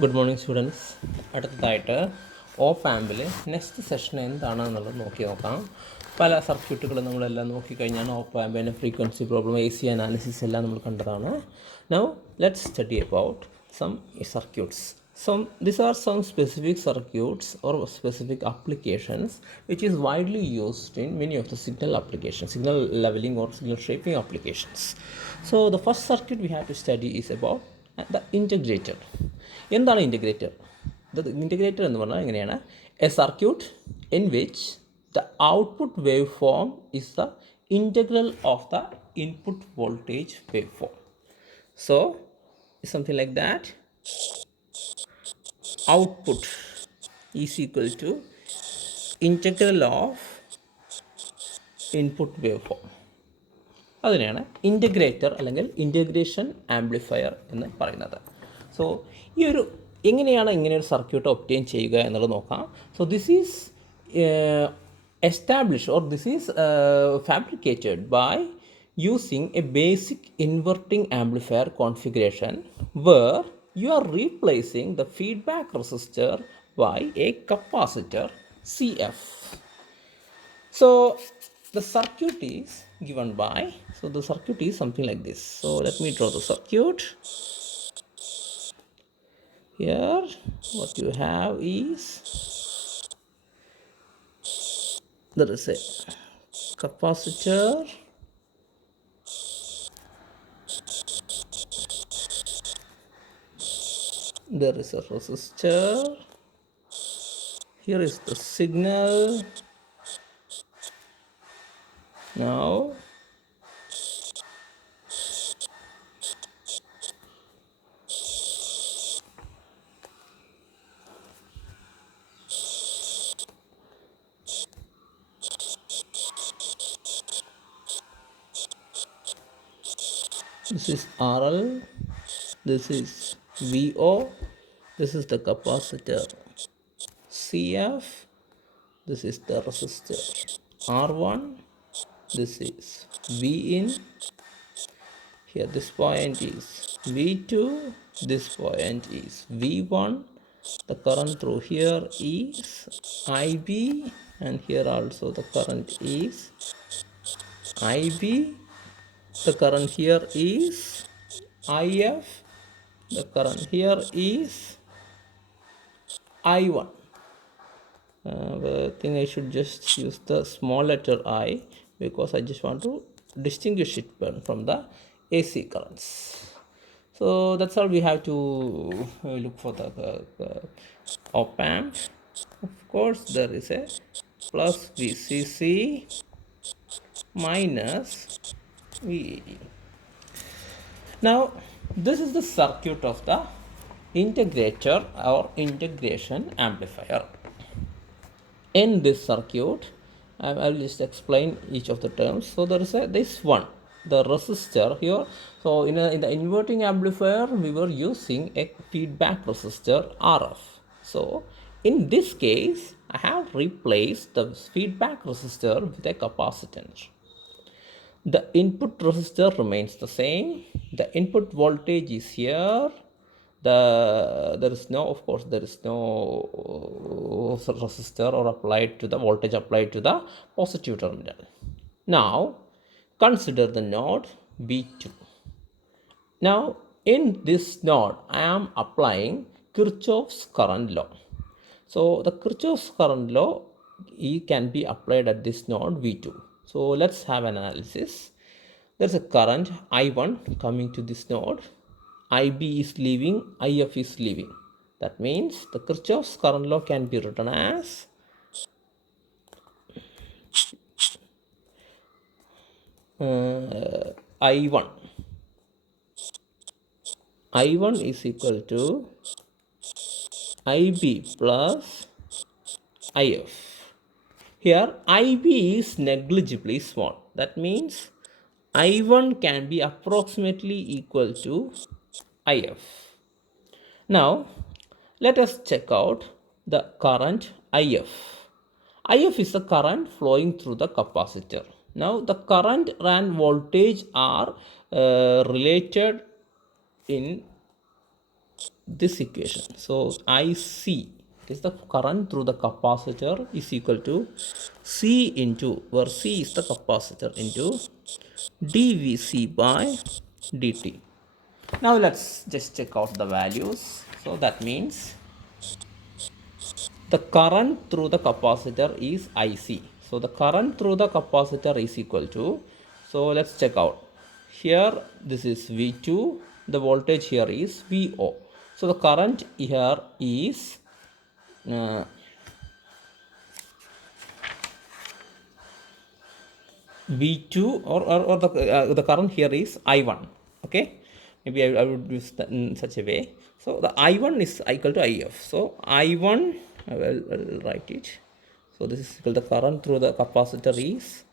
Good morning students. അടുത്തതായിട്ട് op ആമ്പിൽ next session എന്താണെന്നുള്ളത് നോക്കാം. പല സർക്യൂട്ടുകൾ നമ്മളെല്ലാം നോക്കിക്കഴിഞ്ഞാണ് ഓഫ് ആമ്പിൻ്റെ frequency problem, A C analysis എല്ലാം നമ്മൾ കണ്ടതാണ്. Now let's study about some circuits. These are some specific circuits or specific applications which is widely used in many of the signal applications, signal leveling or signal shaping applications. So the first circuit we have to study is about the integrator. എന്താണ് integrator? Integrator എന്ന് പറഞ്ഞാൽ എങ്ങനെയാണ്? A circuit in which the output wave form is the integral of the input voltage wave form. So something like that. Output is equal to integral of input waveform. അതിനെയാണ് ഇൻറ്റഗ്രേറ്റർ അല്ലെങ്കിൽ integration amplifier എന്ന് പറയുന്നത്. സോ ഈ ഒരു എങ്ങനെയാണ് ഇങ്ങനെയൊരു circuit obtain ചെയ്യുക എന്നുള്ളത് നോക്കാം. So this is establish or this is fabricated by using a basic inverting amplifier configuration where you are replacing the feedback resistor by a capacitor CF. So the circuit is given by, so the circuit is something like this. So let me draw the circuit. Here what you have is, there is a capacitor, there is a resistor, here is the signal. Now this is RL, this is VO, this is the capacitor CF, this is the resistor R1, this is V in, here this point is V2, this point is V1, the current through here is IB, and here also the current is IB, the current here is IF, the current here is I1. I think I should just use the small letter I because I just want to distinguish it from the AC currents. So that's all we have to look for the op amp. Of course there is a plus VCC minus VAD. Now this is the circuit of the integrator or integration amplifier. In this circuit, I will just explain each of the terms. So there is this one, the resistor here. So in the inverting amplifier, we were using a feedback resistor RF. So in this case, I have replaced the feedback resistor with a capacitor. The input resistor remains the same. The input voltage is here. There is no, of course, there is no resistor or applied to the voltage applied to the positive terminal. Now consider the node V2. Now in this node I am applying Kirchhoff's current law. So the Kirchhoff's current law can be applied at this node V2. So let's have an analysis. There's a current I1 coming to this node. IB is leaving, IF is leaving. That means the Kirchhoff's current law can be written as I1. I1 is equal to IB plus IF. Here IB is negligibly small. That means I1 can be approximately equal to IF. Now let us check out the current IF. IF is the current flowing through the capacitor. Now the current and voltage are related in this equation. So IC is the current through the capacitor is equal to C into, where C is the capacitor, into dVc by dt. Now let's just check out the values. So that means the current through the capacitor is IC. So the current through the capacitor is equal to, so let's check out. Here this is V2, the voltage here is VO. So the current here is V2, or the current here is I1. Okay, maybe I would use that in such a way. So the I1 is equal to IF. So I1, I will write it. So this is equal to the current through the capacitor is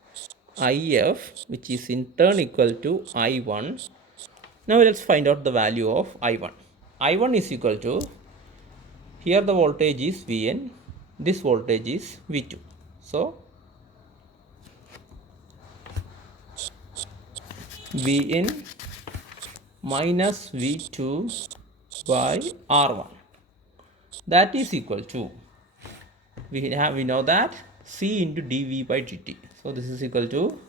IF, which is in turn equal to I1. Now let's find out the value of I1. I1 is equal to, here the voltage is Vn, this voltage is V2. So Vn minus V2 by R1, that is equal to, we know that C into dV by dt. So this is equal to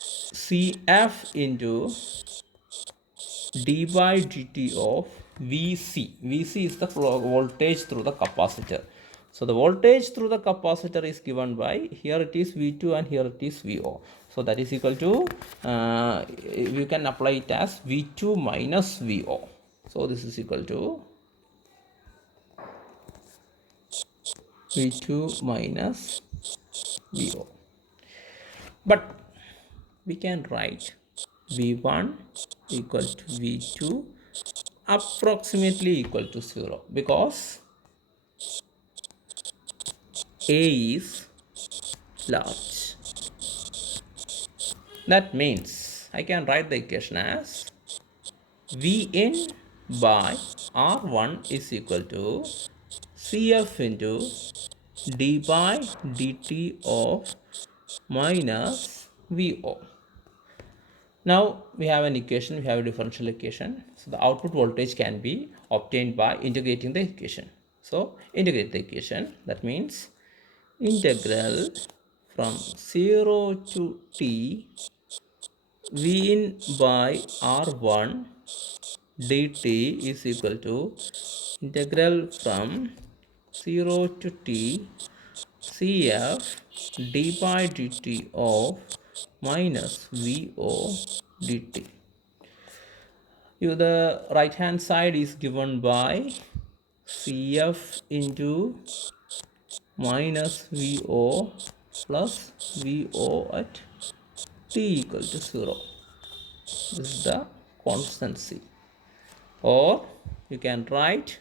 Cf into d by dt of Vc. Vc is the voltage through the capacitor. So the voltage through the capacitor is given by, here it is V2 and here it is VO. So that is equal to, you can apply it as V2 minus VO. So this is equal to V2 minus VO. But we can write V1 equal to V2 approximately equal to 0, because A is large. That means I can write the equation as Vn by R1 is equal to Cf into d by dt of minus VO. Now we have an equation, we have a differential equation. So the output voltage can be obtained by integrating the equation. So integrate the equation, that means integral from 0 to t Vn by R1 dt is equal to integral from 0 to t Cf d by dt of minus VO dt. The right hand side is given by Cf into minus VO plus VO at t equal to 0. This is the constancy. Or you can write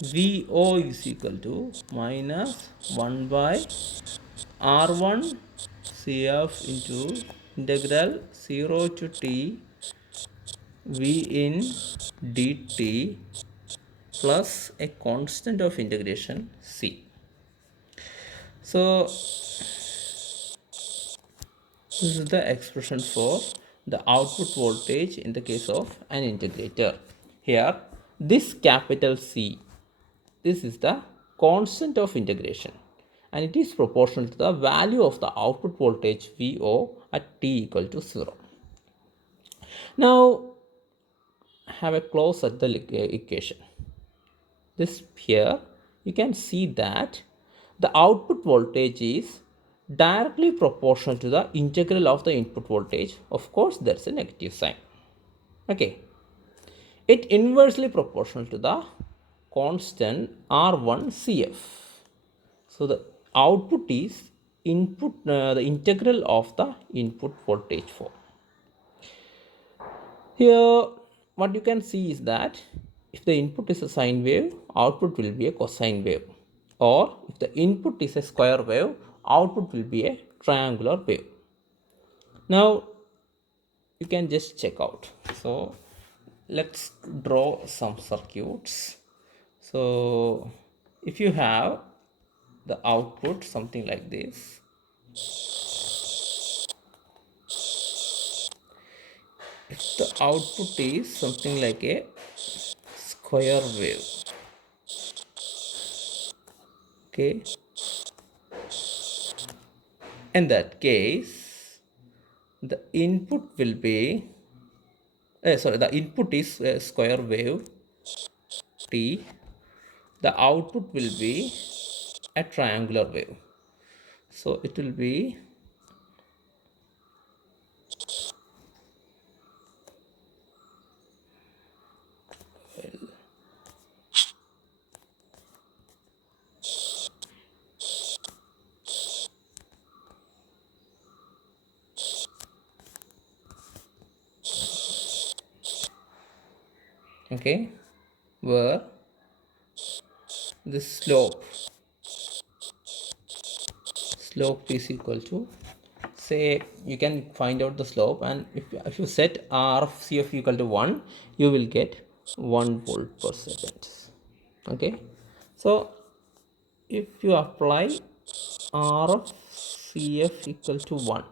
VO is equal to minus 1 by R1 Cf into integral 0 to t V in dt plus a constant of integration C. So this is the expression for the output voltage in the case of an integrator. Here, this capital C, this is the constant of integration, and it is proportional to the value of the output voltage VO at t equal to 0. Now, have a close at the equation. This here, you can see that the output voltage is directly proportional to the integral of the input voltage. Of course, there's a negative sign. Okay, it inversely proportional to the constant R1 Cf. So the output is input, the integral of the input voltage form. Here what you can see is that if the input is a sine wave, output will be a cosine wave, or if the input is a square wave, output will be a triangular wave. Now you can just check out. So let's draw some circuits. So if you have the output something like this, if the output is something like a square wave. Okay. In that case, the input will be, the input is a square wave t. The output will be a triangular wave. So it will be okay, where the slope is equal to, say, you can find out the slope, and if you set r of cf equal to 1, you will get 1 volt per second. Okay, so if you apply r of cf equal to 1,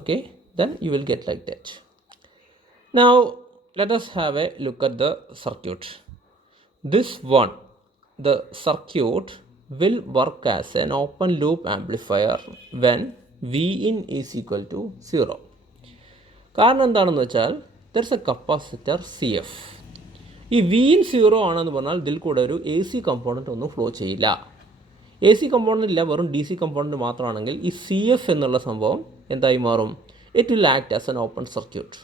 okay, then you will get like that. Now let us have a look at the circuit. This one, the circuit will work as an open loop amplifier when Vin is equal to 0. കാരണം എന്താണെന്ന് വെച്ചാൽ there is A capacitor C F. ഈ Vin 0 ആണെന്ന് പറഞ്ഞാൽ ഇതിൽ കൂടെ ഒരു A C component ഒന്നും ഫ്ലോ ചെയ്യില്ല. എ സി കമ്പോണൻ്റ് ഇല്ല, വെറും ഡി സി കമ്പോണൻറ്റ് മാത്രമാണെങ്കിൽ ഈ സി എഫ് എന്നുള്ള സംഭവം എന്തായി മാറും? It will act as an open circuit.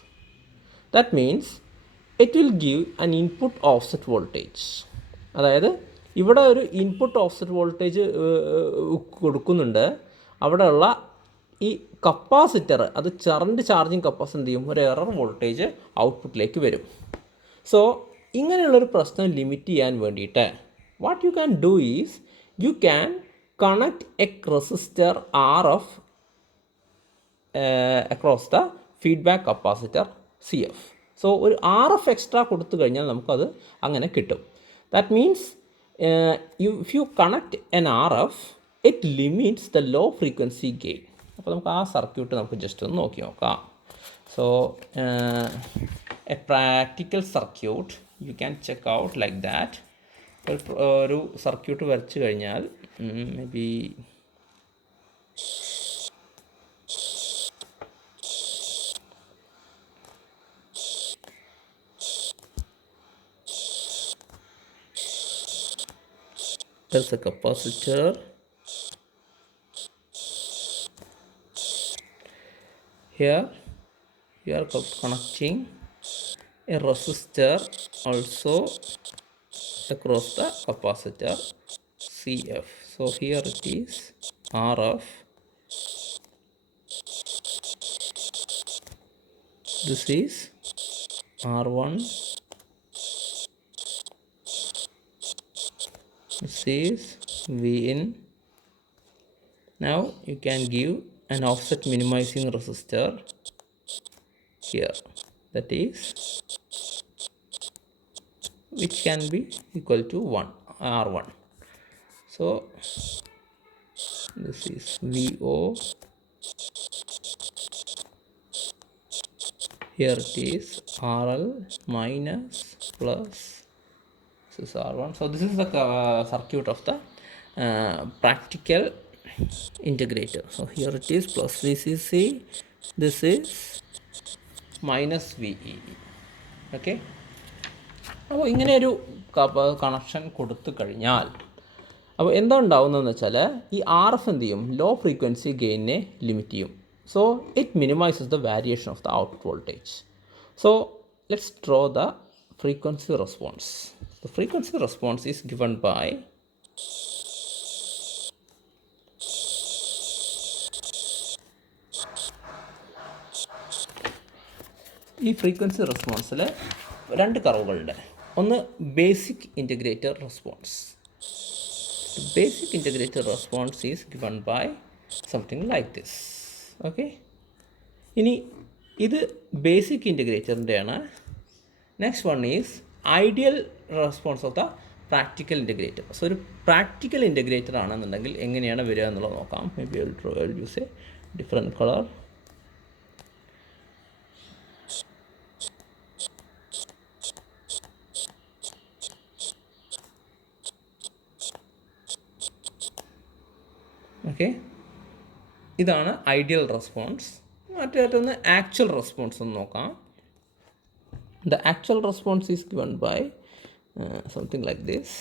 That means it will give an input offset voltage. അതായത് ഇവിടെ ഒരു ഇൻപുട്ട് ഓഫ്സെറ്റ് വോൾട്ടേജ് കൊടുക്കുന്നുണ്ട്. അവിടെയുള്ള ഈ കപ്പാസിറ്റർ, അത് കറണ്ട് ചാർജിങ് കപ്പാസിറ്റർ എന്ത് ചെയ്യും? ഒരു എറർ വോൾട്ടേജ് ഔട്ട്പുട്ടിലേക്ക് വരും. സോ ഇങ്ങനെയുള്ളൊരു പ്രശ്നം ലിമിറ്റ് ചെയ്യാൻ വേണ്ടിയിട്ട് what you can do is you can connect a resistor R F across the feedback capacitor C F. So ഒരു ആർ എഫ് എക്സ്ട്രാ കൊടുത്തു കഴിഞ്ഞാൽ നമുക്കത് അങ്ങനെ കിട്ടും. That means if you connect an RF, it limits the low frequency gain. അപ്പോൾ നമുക്ക് ആ സർക്യൂട്ട് നമുക്ക് ജസ്റ്റ് ഒന്ന് നോക്കി നോക്കാം. So A practical circuit you can check out like that. ഒരു സർക്യൂട്ട് വരച്ചു കഴിഞ്ഞാൽ may be there's a capacitor, here you are connecting a resistor also across the capacitor CF. So here it is RF, this is R1, this is Vin. Now you can give an offset minimizing resistor here, that is which can be equal to 1 R1. So this is VO, here it is RL minus plus, this is R1. So this is the circuit of the practical integrator. So here it is plus VCC, this is minus VEE. Okay, അപ്പോൾ ഇങ്ങനെയൊരു കണക്ഷൻ കൊടുത്തു കഴിഞ്ഞാൽ അപ്പോൾ എന്താ ഉണ്ടാവുന്നതെന്ന് വെച്ചാൽ ഈ R F എന്ത് ചെയ്യും? ലോ ഫ്രീക്വൻസി ഗെയിനെ ലിമിറ്റ് ചെയ്യും. So it minimises the variation of the output voltage. So let's draw the frequency response. The frequency response is given by ഈ ഫ്രീക്വൻസി റെസ്പോൺസിൽ രണ്ട് കർവുകളുണ്ട്. ഒന്ന് basic integrator response. Basic integrator response is given by something like this. Okay, ഇനി ഇത് basic ഇൻറ്റഗ്രേറ്ററിൻ്റെയാണ്. Next one is ideal response of the practical integrator. So ഒരു practical integrator ആണെന്നുണ്ടെങ്കിൽ എങ്ങനെയാണ് വരിക എന്നുള്ളത് നോക്കാം. Maybe I will use a different colour. Okay, ഇതാണ് ഐഡിയൽ റെസ്പോൺസ്. മറ്റേതൊന്ന് ആക്ച്വൽ റെസ്പോൺസ് ഒന്ന് നോക്കാം. The actual response is given by something like this.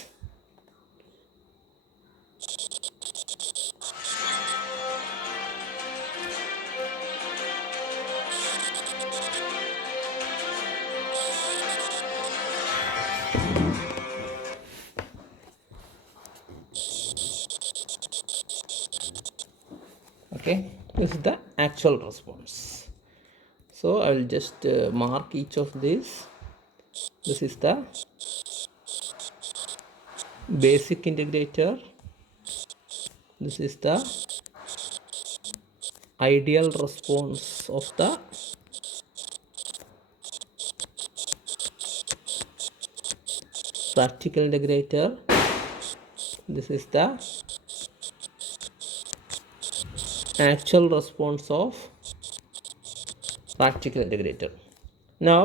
Okay, this is the actual response. So I will just mark each of these. This is the basic integrator. This is the ideal response of the practical integrator. This is the actual response of practical integrator. Now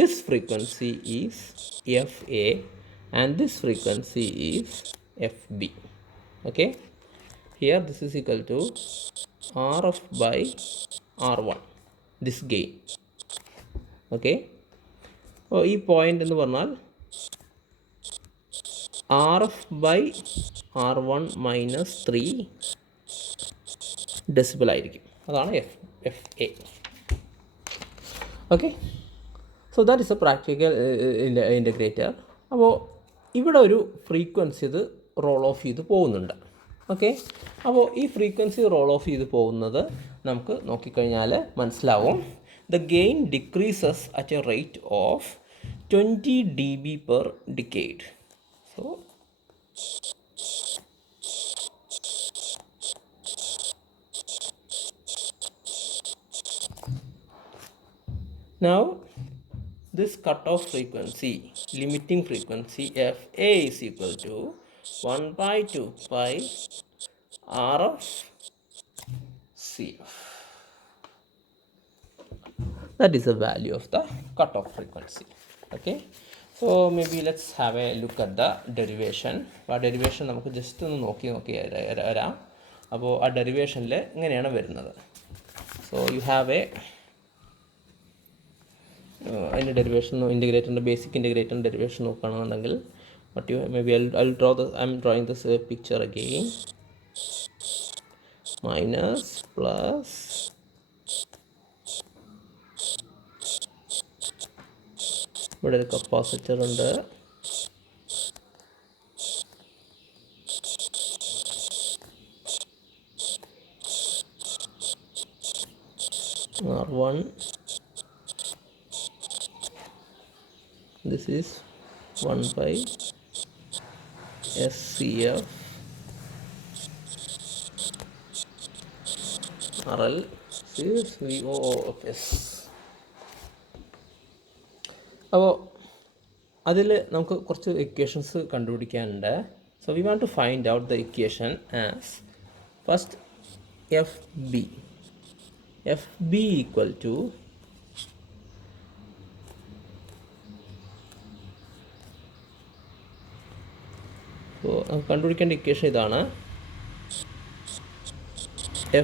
this frequency is FA and this frequency is FB. Okay, here this is equal to RF by R1, this gain. Okay, അപ്പോൾ ഈ പോയിൻ്റ് എന്ന് പറഞ്ഞാൽ RF by R1 minus 3 ഡെസിബിൾ ആയിരിക്കും. അതാണ് FA. Okay, so that is A practical integrator. അപ്പോൾ ഇവിടെ ഒരു ഫ്രീക്വൻസി ഇത് റോൾ ഓഫ് ചെയ്ത് പോകുന്നുണ്ട്. ഓക്കെ, അപ്പോൾ ഈ ഫ്രീക്വൻസി റോൾ ഓഫ് ചെയ്ത് പോകുന്നത് നമുക്ക് നോക്കിക്കഴിഞ്ഞാൽ മനസ്സിലാവും. The gain decreases at A rate of 20 dB per decade. So now this cutoff frequency, limiting frequency FA is equal to 1 by 2 pi RF CF. That is the value of the cutoff frequency. Okay, so maybe let's have a look at the derivation. ആ ഡെറിവേഷൻ നമുക്ക് ജസ്റ്റ് ഒന്ന് നോക്കി വരാം. അപ്പോൾ ആ ഡെറിവേഷനിൽ ഇങ്ങനെയാണ് വരുന്നത്. സോ യു ഹാവ് എ അതിൻ്റെ ഡെറിവേഷൻ, ഇൻ്റഗ്രേറ്ററിൻ്റെ ബേസിക് ഇൻ്റഗ്രേറ്ററിൻ്റെ ഡെറിവേഷൻ നോക്കുകയാണെന്നുണ്ടെങ്കിൽ but you may be I draw I M drawing this picture again. Minus plus ഇവിടെ ഒരു കപ്പാസിറ്റർ ഉണ്ട്. R1, this is 1 by SCF, RL is VOOFS. അപ്പോൾ അതിൽ നമുക്ക് കുറച്ച് ഇക്വേഷൻസ് കണ്ടുപിടിക്കാനുണ്ട്. So we want to find out the equation as first FB equal to കണ്ടുപിടിക്കേണ്ട equation ഇതാണ്.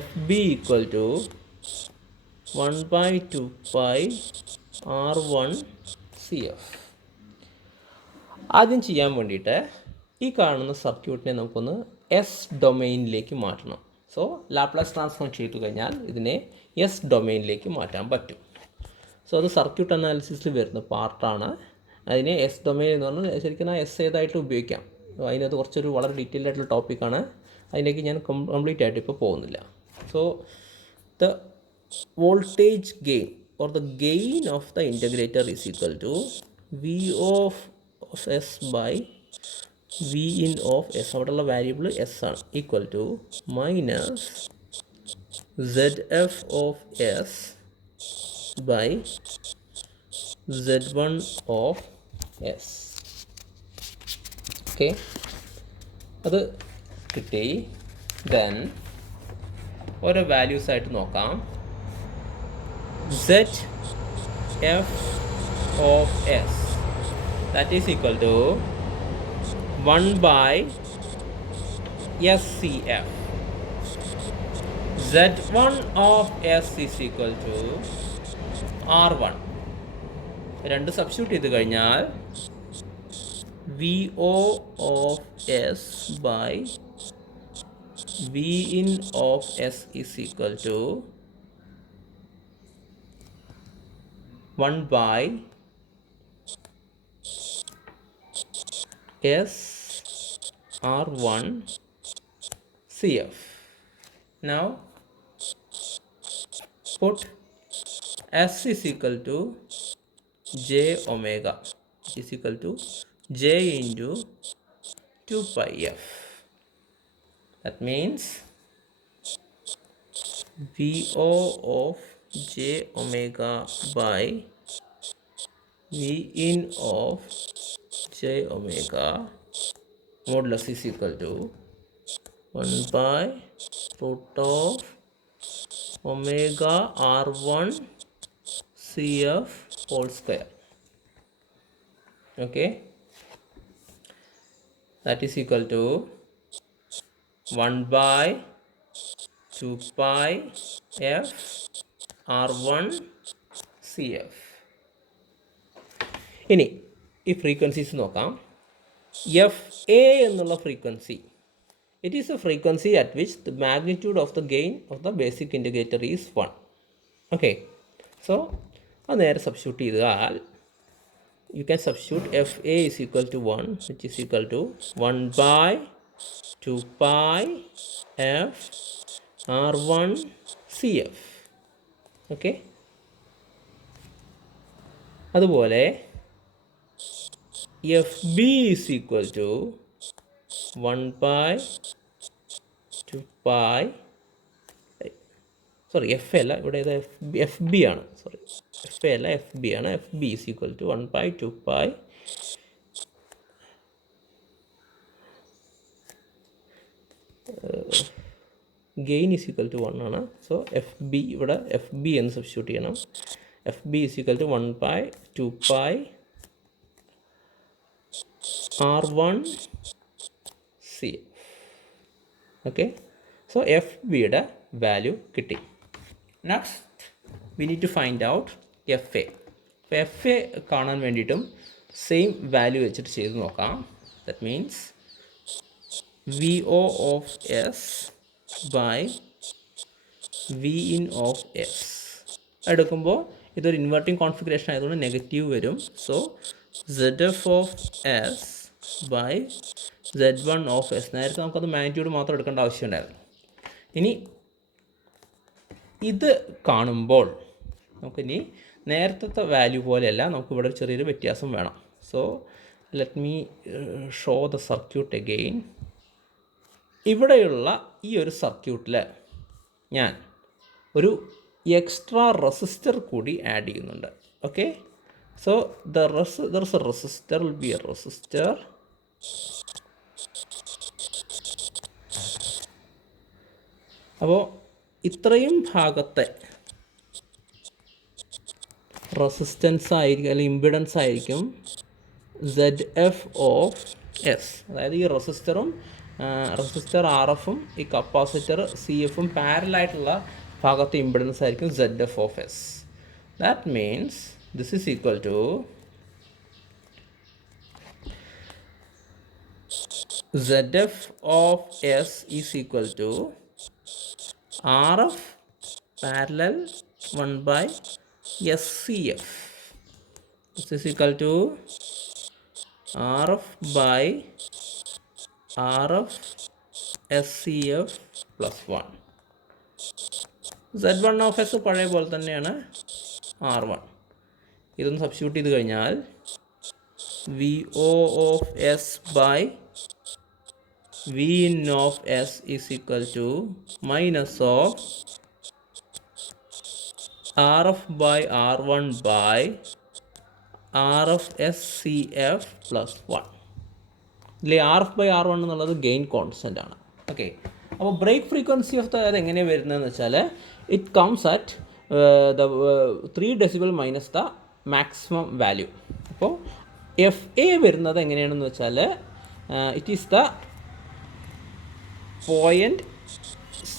FB equal to 1 by 2 pi R1 CF. ആദ്യം ചെയ്യാൻ വേണ്ടിയിട്ട് ഈ കാണുന്ന സർക്യൂട്ടിനെ നമുക്കൊന്ന് എസ് ഡൊമെയിനിലേക്ക് മാറ്റണം. സോ ലാപ്ലേസ് ട്രാൻസ്ഫോം ചെയ്തു കഴിഞ്ഞാൽ ഇതിനെ എസ് ഡൊമെയിനിലേക്ക് മാറ്റാൻ പറ്റും. സോ അത് സർക്യൂട്ട് അനാലിസിസിൽ വരുന്ന പാർട്ടാണ്. അതിനെ എസ് ഡൊമെയിൻ എന്ന് പറഞ്ഞാൽ ശരിക്കും എസ് ഏതായിട്ട് ഉപയോഗിക്കാം. അതിനകത്ത് കുറച്ചൊരു വളരെ ഡീറ്റെയിൽഡ് ആയിട്ടുള്ള ടോപ്പിക്കാണ്. അതിലേക്ക് ഞാൻ കംപ്ലീറ്റ് ആയിട്ട് ഇപ്പോൾ പോകുന്നില്ല. So the voltage gain or the gain of the integrator is equal to V of S by V in of S, അവിടെയുള്ള വാരിയബിൾ S ആണ്, equal to minus ZF of S by Z1 of S. Okay, അത് കിട്ടി. ദെൻ ഓരോ വാല്യൂസ് ആയിട്ട് നോക്കാം. ZF of S, that is equal to 1 by SCF. Z1 of S is equal to R1. രണ്ട് സബ്സ്റ്റിറ്റ്യൂട്ട് ചെയ്ത് കഴിഞ്ഞാൽ VO of S by Vin of S is equal to 1 by S R1 CF. Now put S is equal to J omega is equal to J into 2 pi F. That means VO of J omega by Vin of J omega modulus is equal to 1 by root of omega R1 CF whole square. Okay, that is equal to 1 by 2 pi F R1 CF. ഇനി ഈ ഫ്രീക്വൻസീസ് നോക്കാം. FA എന്നുള്ള frequency, it is a frequency at which the magnitude of the gain of the basic integrator is 1. Okay, so അത് നേരെ സബ്സ്റ്റിറ്റ്യൂട്ട് ചെയ്താൽ you can substitute FA is equal to 1, which is equal to 1 by 2 pi F R1 CF. Okay, അതുപോലെ FB is equal to 1 by 2 pi, sorry F അല്ല, ഇവിടെ ഇത് F B ആണ്, sorry F A അല്ല F B ആണ്. F B is equal to 1 by 2 pi gain is equal to 1 ആണ്. So F B, ഇവിടെ F B എന്ന് substitute ചെയ്യണം. F B is equal to 1 by 2 pi R1 C. Okay, so F ബിയുടെ value കിട്ടി. Next we need to find out F A. അപ്പോൾ F A കാണാൻ വേണ്ടിയിട്ടും same value വെച്ചിട്ട് ചെയ്ത് നോക്കാം. That means V O of S by V in of S എടുക്കുമ്പോൾ ഇതൊരു ഇൻവെർട്ടിംഗ് കോൺഫിഗറേഷൻ ആയതുകൊണ്ട് നെഗറ്റീവ് വരും. So Z F of S by Z1 of S. നേരത്തെ നമുക്കത് മാഗ്നിറ്റ്യൂഡ് മാത്രം എടുക്കേണ്ട ആവശ്യമുണ്ടായിരുന്നു. ഇനി ഇത് കാണുമ്പോൾ നമുക്കിനി നേരത്തെ വാല്യൂ പോലെയല്ല, നമുക്കിവിടെ ഒരു ചെറിയൊരു വ്യത്യാസം വേണം. So let me show the circuit again. ഇവിടെയുള്ള ഈ ഒരു സർക്യൂട്ടിൽ ഞാൻ ഒരു എക്സ്ട്രാ റെസിസ്റ്റർ കൂടി ആഡ് ചെയ്യുന്നുണ്ട്. Okay, so there is A resistor, will be A resistor. അപ്പോൾ ഇത്രയും ഭാഗത്തെ റെസിസ്റ്റൻസ് ആയിരിക്കും അല്ലെങ്കിൽ ഇമ്പിഡൻസ് ആയിരിക്കും സെഡ് എഫ് ഓഫ് എസ്. അതായത് ഈ റെസിസ്റ്റർ ആർ എഫും ഈ കപ്പാസിറ്റർ സി എഫും പാരലായിട്ടുള്ള ഭാഗത്തെ ഇമ്പിഡൻസ് ആയിരിക്കും Z F of S. That means this is equal to ZF of S is equal to RF parallel 1 by SCF. This is equal to RF by RF SCF plus 1. Z1 of S പഴയ പോലെ തന്നെയാണ് R1. ഇതൊന്ന് സബ്സ്റ്റിറ്റ്യൂട്ട് ചെയ്ത് കഴിഞ്ഞാൽ VO of S by Vin of S is equal to minus of RF by R1 by RF SCF plus 1. ഇതിൽ RF by R1 എന്നുള്ളത് gain constant ആണ്. ഓക്കെ, അപ്പോൾ ബ്രേക്ക് ഫ്രീക്വൻസി ഓഫ് അത് എങ്ങനെയാണ് വരുന്നതെന്ന് വെച്ചാൽ it comes at the 3 decibel minus the maximum value. അപ്പോൾ F A വരുന്നത് എങ്ങനെയാണെന്ന് വെച്ചാൽ it is the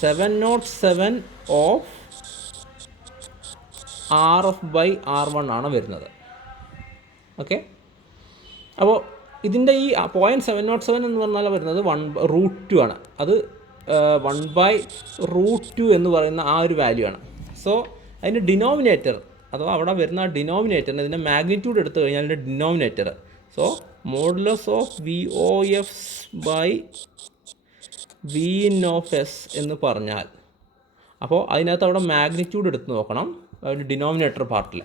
707 of RF/R1 ആണ് വരുന്നത്. ഓക്കെ, അപ്പോൾ ഇതിൻ്റെ ഈ .707 എന്ന് പറഞ്ഞാൽ വരുന്നത് 1/√2 ആണ്. അത് 1/√2 എന്ന് പറയുന്ന ആ ഒരു വാല്യൂ ആണ്. സോ അതിൻ്റെ ഡിനോമിനേറ്റർ അഥവാ അവിടെ വരുന്ന ആ ഡിനോമിനേറ്ററിന് ഇതിൻ്റെ മാഗ്നിറ്റ്യൂഡ് എടുത്തു കഴിഞ്ഞാൽ അതിൻ്റെ denominator, so modulus of VOF/VIN എന്ന് പറഞ്ഞാൽ, അപ്പോൾ അതിനകത്ത് അവിടെ മാഗ്നിറ്റ്യൂഡ് എടുത്ത് നോക്കണം അതിൻ്റെ ഡിനോമിനേറ്റർ പാർട്ടിൽ.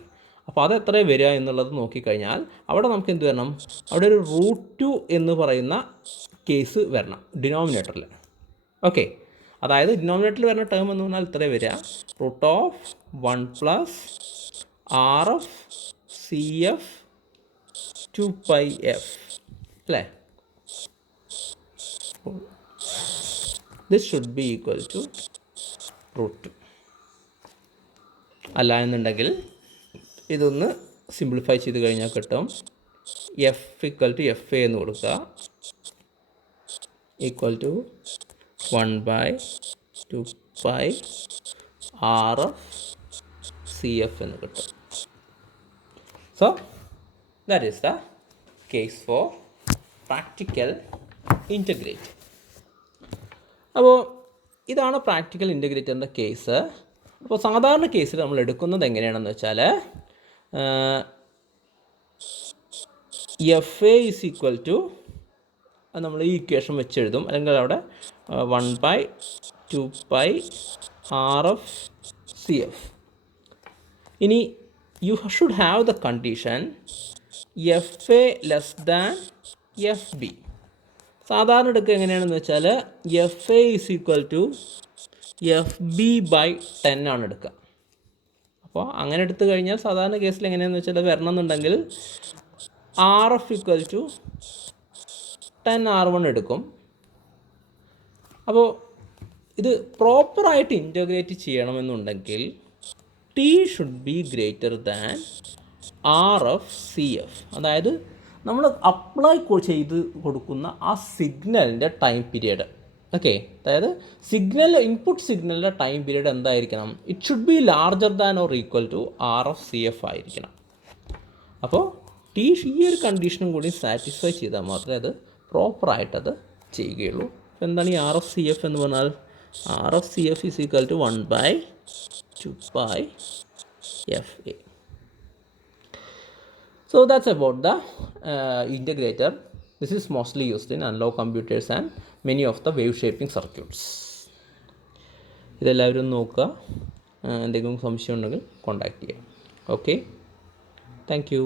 അപ്പോൾ അത് എത്ര വരിക എന്നുള്ളത് നോക്കിക്കഴിഞ്ഞാൽ അവിടെ നമുക്ക് എന്ത് വരണം, അവിടെ ഒരു √2 എന്ന് പറയുന്ന കേസ് വരണം ഡിനോമിനേറ്ററിൽ. ഓക്കെ, അതായത് ഡിനോമിനേറ്ററിൽ വരുന്ന ടേം എന്ന് പറഞ്ഞാൽ ഇത്ര വരിക √1 + RF/CF 2πf അല്ലേ. This should be equal to √2. അല്ല എന്നുണ്ടെങ്കിൽ ഇതൊന്ന് സിംപ്ലിഫൈ ചെയ്ത് കഴിഞ്ഞാൽ കിട്ടും F = FA എന്ന് കൊടുക്കുക =1/2π RF/CF എന്ന് കിട്ടും. So that is the case for practical integrator. അപ്പോൾ ഇതാണ് പ്രാക്ടിക്കൽ ഇൻറ്റഗ്രേറ്ററിൻ്റെ കേസ്. അപ്പോൾ സാധാരണ കേസിൽ നമ്മൾ എടുക്കുന്നത് എങ്ങനെയാണെന്ന് വെച്ചാൽ FA = നമ്മൾ ഈ ഇക്വേഷൻ വെച്ച് എഴുതും, അല്ലെങ്കിൽ അവിടെ 1/2π RF/CF. ഇനി you should have the condition FA < FB. സാധാരണ എടുക്കുക എങ്ങനെയാണെന്ന് വെച്ചാൽ FA = FB/10 ആണ് എടുക്കുക. അപ്പോൾ അങ്ങനെ എടുത്തു കഴിഞ്ഞാൽ സാധാരണ കേസിൽ എങ്ങനെയാണെന്ന് വെച്ചാൽ വരണമെന്നുണ്ടെങ്കിൽ RF = 10R1 എടുക്കും. അപ്പോൾ ഇത് പ്രോപ്പറായിട്ട് ഇൻറ്റഗ്രേറ്റ് ചെയ്യണമെന്നുണ്ടെങ്കിൽ T should be greater than RF/CF. അതായത് നമ്മൾ അപ്ലൈ ചെയ്ത് കൊടുക്കുന്ന ആ സിഗ്നലിൻ്റെ ടൈം പീരിയഡ്. ഓക്കെ, അതായത് ഇൻപുട്ട് സിഗ്നലിൻ്റെ ടൈം പീരിയഡ് എന്തായിരിക്കണം? It should be larger than or equal to RF/CF ആയിരിക്കണം. അപ്പോൾ ഈ ഒരു കണ്ടീഷനും കൂടി സാറ്റിസ്ഫൈ ചെയ്താൽ മാത്രമേ അത് പ്രോപ്പറായിട്ടത് ചെയ്യുകയുള്ളൂ. അപ്പോൾ എന്താണ് ഈ RF/CF എന്ന് പറഞ്ഞാൽ? RF/CF = 1/2π FA. So that's about the integrator. This is mostly used in analog computers and many of the wave shaping circuits. ഇതെല്ലാവരും നോക്കുക. എന്തെങ്കിലും സംശയം ഉണ്ടെങ്കിൽ കോൺടാക്റ്റ് ചെയ്യാം. Okay, thank you.